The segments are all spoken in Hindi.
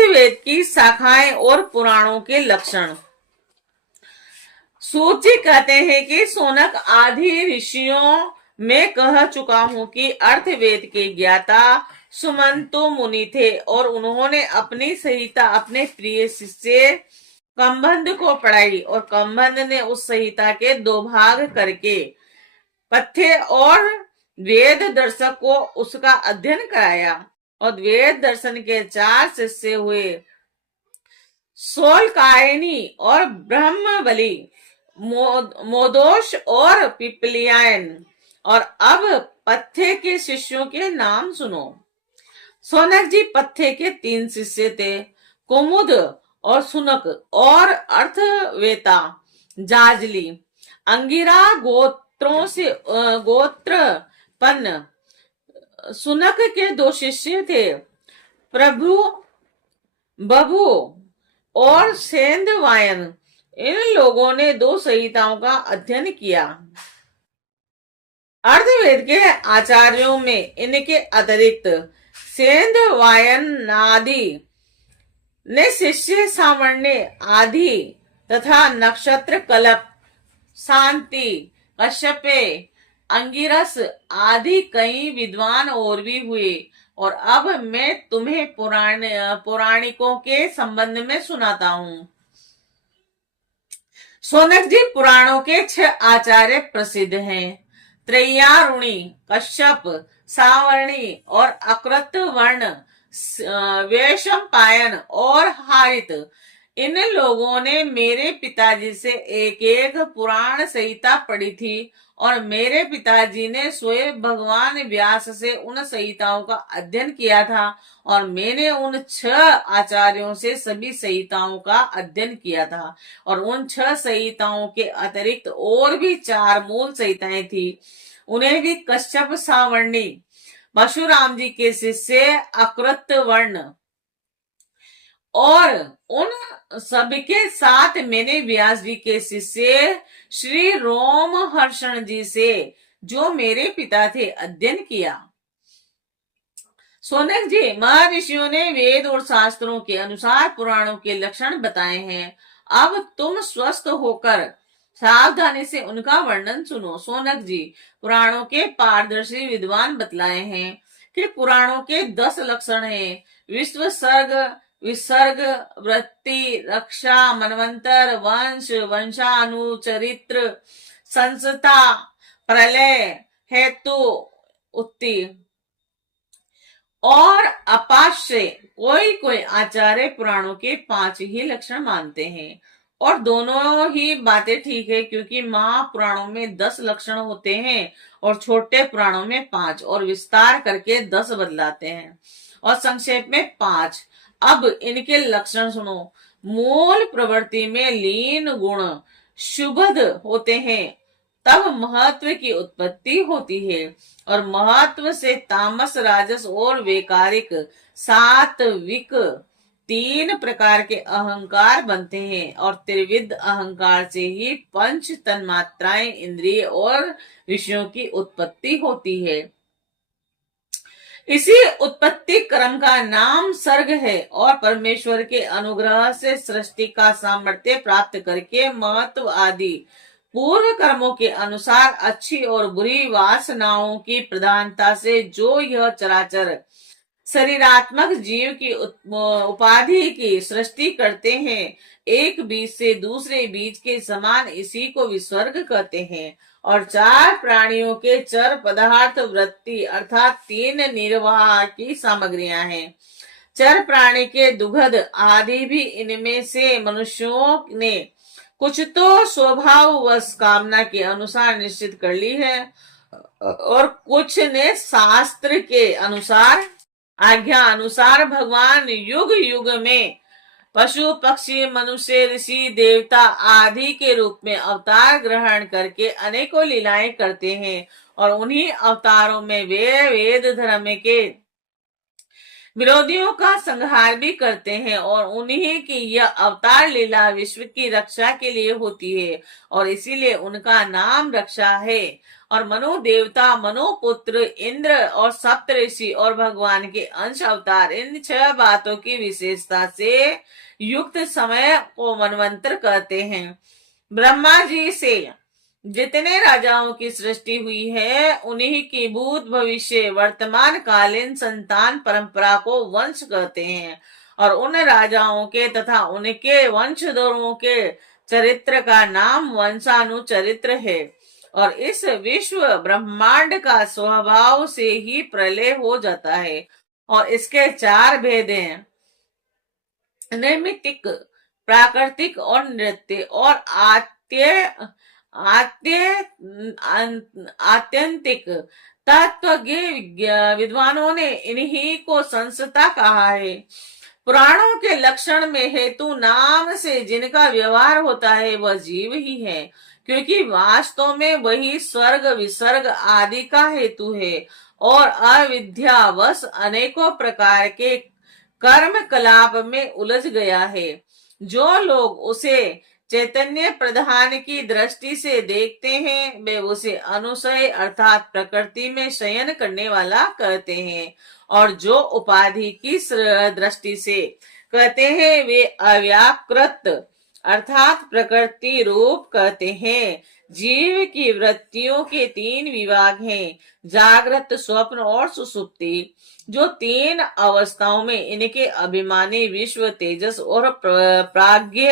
अर्थवेद की शाखाएं और पुराणों के लक्षण। सूची कहते हैं कि सोनक आदि ऋषियों में कह चुका हूं कि अर्थवेद के ज्ञाता सुमंतो मुनि थे और उन्होंने अपनी संहिता अपने प्रिय शिष्य कंबंध को पढ़ाई और कंबंध ने उस संहिता के 2 भाग करके पथ्य और वेद दर्शक को उसका अध्ययन कराया और वेद दर्शन के 4 शिष्य हुए, सोलकायनी और ब्रह्मबली, मोदोश और पिपलियायन। और अब पथ्य के शिष्यों के नाम सुनो। सोनक जी पथ्य के 3 शिष्य थे, कुमुद और सुनक और अर्थवेता जाजली। अंगिरा गोत्रों से गोत्रपन्न सुनक के 2 शिष्य थे, प्रभु बभु और सेंधवायन। इन लोगों ने 2 संहिताओं का अध्ययन किया। अर्थवेद के आचार्यों में इनके अतिरिक्त सेंधवायन आदि ने शिष्य सामण्य आदि तथा नक्षत्र कल्प, शांति, कश्यपे, अंगिरस आदि कई विद्वान और भी हुए। और अब मैं तुम्हें पुराणिकों के संबंध में सुनाता हूं। सोनक जी पुराणों के 6 आचार्य प्रसिद्ध हैं, त्रैयारुणी, कश्यप, सावर्णी और अकृत वर्ण, वैशंपायन और हारित। इन लोगों ने मेरे पिताजी से एक एक पुराण संहिता पढ़ी थी और मेरे पिताजी ने स्वयं भगवान व्यास से उन संहिताओं का अध्ययन किया था और मैंने उन 6 आचार्यों से सभी संहिताओं का अध्ययन किया था। और उन 6 संहिताओं के अतिरिक्त और भी 4 मूल संहिताएं थी, उन्हें भी कश्यप सावर्णी, परशुराम जी के शिष्य अकृत वर्ण और उन सबके साथ मैंने व्यास जी के शिष्य श्री रोमहर्षण जी से, जो मेरे पिता थे, अध्ययन किया। सोनक जी महर्षियों ने वेद और शास्त्रों के अनुसार पुराणों के लक्षण बताए हैं। अब तुम स्वस्थ होकर सावधानी से उनका वर्णन सुनो। सोनक जी पुराणों के पारदर्शी विद्वान बतलाए हैं कि पुराणों के 10 लक्षण हैं, विश्व सर्ग, विसर्ग, वृत्ति, रक्षा, मनवंतर, वंश, वंशानुचरित्र, संस्था, प्रलय, हेतु, उत्ति और अपाश्रय। कोई आचार्य पुराणों के 5 ही लक्षण मानते हैं और दोनों ही बातें ठीक है, क्योंकि महापुराणों में 10 लक्षण होते हैं और छोटे पुराणों में 5 और विस्तार करके 10 बदलाते हैं और संक्षेप में 5। अब इनके लक्षण सुनो। मूल प्रवृत्ति में लीन गुण शुभद होते हैं, तब महत्व की उत्पत्ति होती है और महत्व से तामस, राजस और वैकारिक, सात्विक 3 प्रकार के अहंकार बनते हैं और त्रिविध अहंकार से ही 5 तन्मात्राएं, इंद्रिय और विषयों की उत्पत्ति होती है। इसी उत्पत्ति क्रम का नाम सर्ग है और परमेश्वर के अनुग्रह से सृष्टि का सामर्थ्य प्राप्त करके महत्व आदि पूर्व कर्मों के अनुसार अच्छी और बुरी वासनाओं की प्रधानता से जो यह चराचर शरीरात्मक जीव की उपाधि की सृष्टि करते हैं, एक बीज से दूसरे बीज के समान इसी को विसर्ग कहते हैं। और 4 प्राणियों के चर पदार्थ वृत्ति अर्थात 3 निर्वाह की सामग्रियां हैं। चर प्राणी के दुग्ध आदि भी इनमें से मनुष्यों ने कुछ तो स्वभाववश कामना के अनुसार निश्चित कर ली है और कुछ ने शास्त्र के अनुसार, आज्ञा अनुसार भगवान युग युग में पशु, पक्षी, मनुष्य, ऋषि, देवता आदि के रूप में अवतार ग्रहण करके अनेकों लीलाएं करते हैं और उन्हीं अवतारों में वे वेद धर्म के विरोधियों का संहार भी करते हैं और उन्हीं की यह अवतार लीला विश्व की रक्षा के लिए होती है और इसीलिए उनका नाम रक्षा है। और मनु देवता, मनु पुत्र, इंद्र और सप्तऋषि और भगवान के अंश अवतार, इन 6 बातों की विशेषता से युक्त समय को मनवंतर कहते हैं। ब्रह्मा जी से जितने राजाओं की सृष्टि हुई है, उन्हीं की भूत भविष्य वर्तमान कालीन संतान परंपरा को वंश कहते हैं। और उन राजाओं के तथा उनके वंशधरों के चरित्र का नाम वंशानुचरित्र है। और इस विश्व ब्रह्मांड का स्वभाव से ही प्रलय हो जाता है। और इसके 4 भेद हैं, नैमित्तिक, प्राकृतिक और नृत्य और आत्यंतिक। तत्वज्ञ विद्वानों ने इन्हीं को संस्था कहा है। पुराणों के लक्षण में हेतु नाम से जिनका व्यवहार होता है वह जीव ही है, क्योंकि वास्तव में वही स्वर्ग विसर्ग आदि का हेतु है और अविद्यावश अनेकों प्रकार के कर्म कलाप में उलझ गया है। जो लोग उसे चैतन्य प्रधान की दृष्टि से देखते हैं, वे उसे अनुशय अर्थात प्रकृति में शयन करने वाला कहते हैं, और जो उपाधि की दृष्टि से कहते हैं वे अव्याकृत अर्थात प्रकृति रूप कहते हैं। जीव की वृत्तियों के 3 विभाग हैं, जागृत, स्वप्न और सुषुप्ति। जो 3 अवस्थाओं में इनके अभिमानी विश्व, तेजस और प्राज्ञ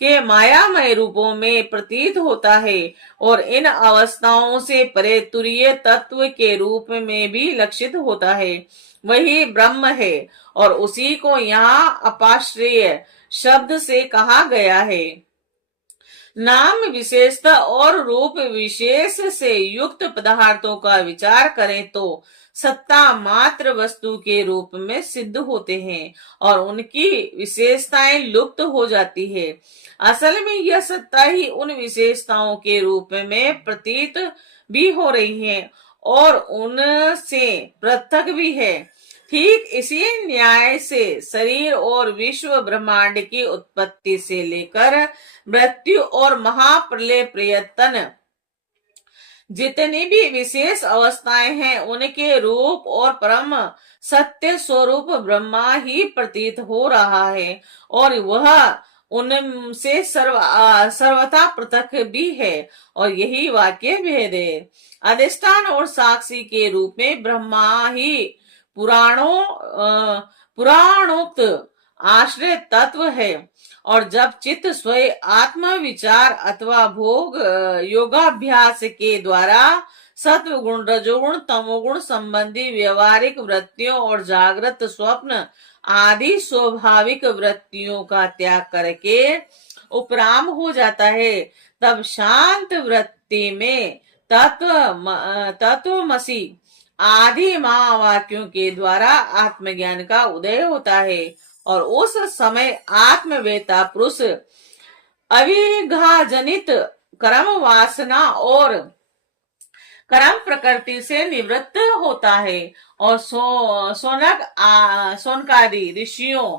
के मायामय रूपों में प्रतीत होता है, और इन अवस्थाओं से परे तुरीय तत्व के रूप में भी लक्षित होता है, वही ब्रह्म है। और उसी को यहाँ अपाश्रय शब्द से कहा गया है। नाम विशेषता और रूप विशेष से युक्त पदार्थों का विचार करें तो सत्ता मात्र वस्तु के रूप में सिद्ध होते हैं और उनकी विशेषताएं लुप्त हो जाती है। असल में यह सत्ता ही उन विशेषताओं के रूप में प्रतीत भी हो रही है और उनसे पृथक भी है। ठीक इसी न्याय से शरीर और विश्व ब्रह्मांड की उत्पत्ति से लेकर मृत्यु और महाप्रलय प्रयत्न जितनी भी विशेष अवस्थाएं हैं, उनके रूप और परम सत्य स्वरूप ब्रह्मा ही प्रतीत हो रहा है और वह उनसे सर्वथा पृथक भी है। और यही वाक्य भेद है। अधिष्ठान और साक्षी के रूप में ब्रह्मा ही पुराणोक्त आश्रय तत्व है। और जब चित्त स्वयं आत्म विचार अथवा भोग योगाभ्यास के द्वारा सत्व गुण, रजोगुण, तमोगुण संबंधी व्यवहारिक वृत्तियों और जागृत, स्वप्न आदि स्वाभाविक वृत्तियों का त्याग करके उपराम हो जाता है, तब शांत वृत्ति में तत्वमसि आदि महावाक्यों के द्वारा आत्मज्ञान का उदय होता है। और उस समय आत्मवेता पुरुष अविघाजनित कर्म वासना और कर्म प्रकृति से निवृत्त होता है। और सोनकादि ऋषियों,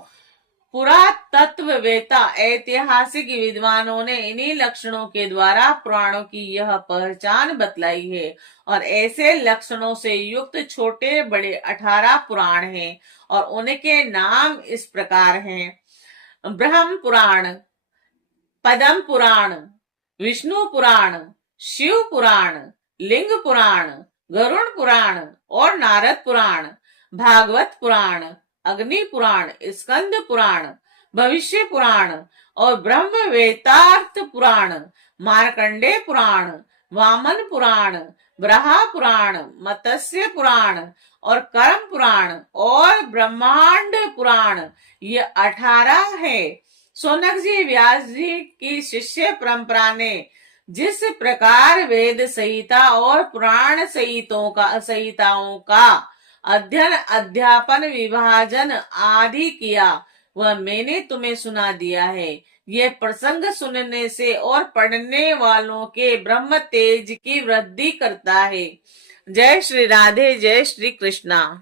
पुरातत्ववेता, ऐतिहासिक विद्वानों ने इन्हीं लक्षणों के द्वारा पुराणों की यह पहचान बतलाई है। और ऐसे लक्षणों से युक्त छोटे बड़े 18 पुराण हैं और उनके नाम इस प्रकार हैं: ब्रह्म पुराण, पद्म पुराण, विष्णु पुराण, शिव पुराण, लिंग पुराण, गरुड़ पुराण और नारद पुराण, भागवत पुराण, अग्नि पुराण, स्कंद पुराण, भविष्य पुराण और ब्रह्म वेतार्थ पुराण, मार्कंडे पुराण, वामन पुराण, ब्रहा पुराण, मत्स्य पुराण और कर्म पुराण और ब्रह्मांड पुराण, ये 18 है। सोनक जी व्यास जी की शिष्य परंपरा ने जिस प्रकार वेद संहिता और पुराण संहिताओं का अध्ययन, अध्यापन, विभाजन आदि किया, वह मैंने तुम्हें सुना दिया है। ये प्रसंग सुनने से और पढ़ने वालों के ब्रह्म तेज की वृद्धि करता है। जय श्री राधे, जय श्री कृष्णा।